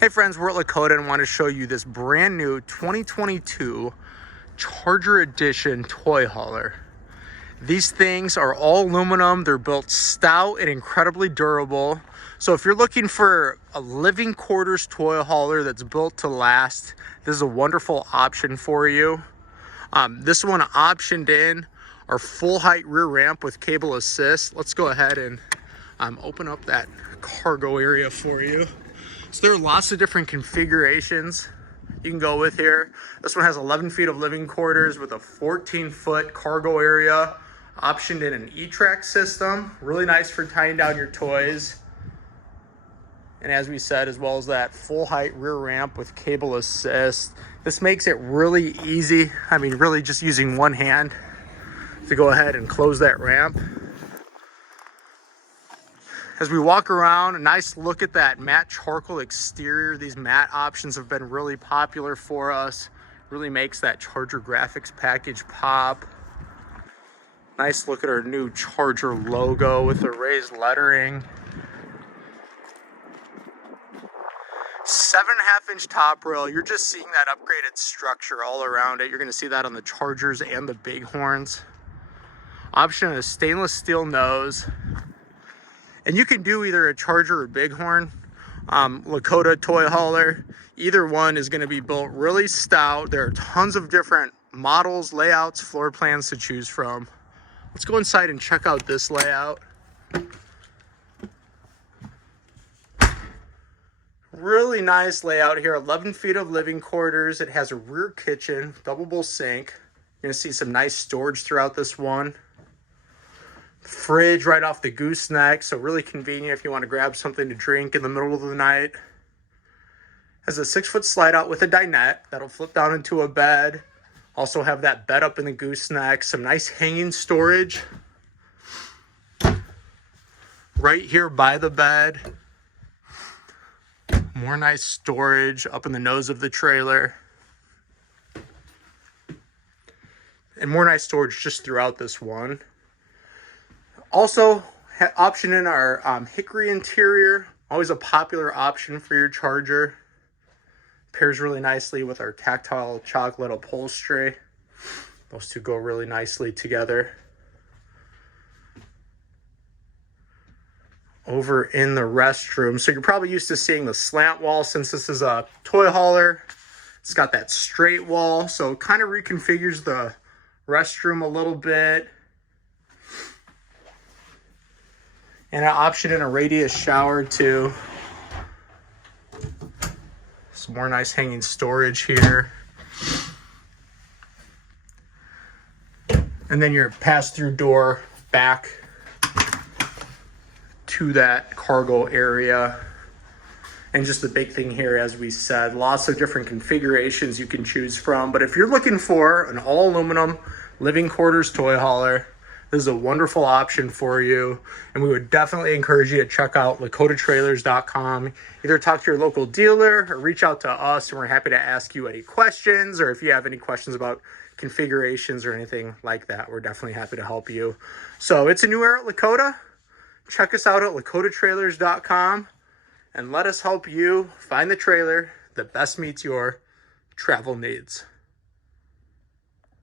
Hey friends, we're at Lakota and want to show you this brand new 2022 Charger Edition toy hauler. These things are all aluminum. They're built stout and incredibly durable. So if you're looking for a living quarters toy hauler that's built to last, this is a wonderful option for you. This one optioned in our full height rear ramp with cable assist. Let's go ahead and open up that cargo area for you. So there are lots of different configurations you can go with here. This one has 11 feet of living quarters with a 14-foot cargo area, optioned in an E-Track system. Really nice for tying down your toys. And as we said, as well as that full height rear ramp with cable assist. This makes it really easy. I mean, really just using one hand to go ahead and close that ramp. As we walk around, a nice look at that matte charcoal exterior. These matte options have been really popular for us. Really makes that Charger graphics package pop. Nice look at our new Charger logo with the raised lettering. 7.5-inch top rail. You're just seeing that upgraded structure all around it. You're gonna see that on the Chargers and the Bighorns. Option is stainless steel nose. And you can do either a Charger or Bighorn, Lakota toy hauler. Either one is going to be built really stout. There are tons of different models, layouts, floor plans to choose from. Let's go inside and check out this layout. Really nice layout here. 11 feet of living quarters. It has a rear kitchen, double bowl sink. You're going to see some nice storage throughout this one. Fridge right off the gooseneck, so really convenient if you want to grab something to drink in the middle of the night. Has a 6-foot slide out with a dinette that'll flip down into a bed. Also have that bed up in the gooseneck. Some nice hanging storage right here by the bed. More nice storage up in the nose of the trailer. And more nice storage just throughout this one. Also, option in our hickory interior, always a popular option for your Charger. Pairs really nicely with our tactile chocolate upholstery. Those two go really nicely together. Over in the restroom, so you're probably used to seeing the slant wall since this is a toy hauler. It's got that straight wall, so it kind of reconfigures the restroom a little bit. And an option in a radius shower too. Some more nice hanging storage here. And then your pass-through door back to that cargo area. And just the big thing here, as we said, lots of different configurations you can choose from. But if you're looking for an all-aluminum living quarters toy hauler, this is a wonderful option for you, and we would definitely encourage you to check out lakotatrailers.com. Either talk to your local dealer or reach out to us, and we're happy to ask you any questions, or if you have any questions about configurations or anything like that, we're definitely happy to help you. So it's a new era at Lakota. Check us out at lakotatrailers.com, and let us help you find the trailer that best meets your travel needs.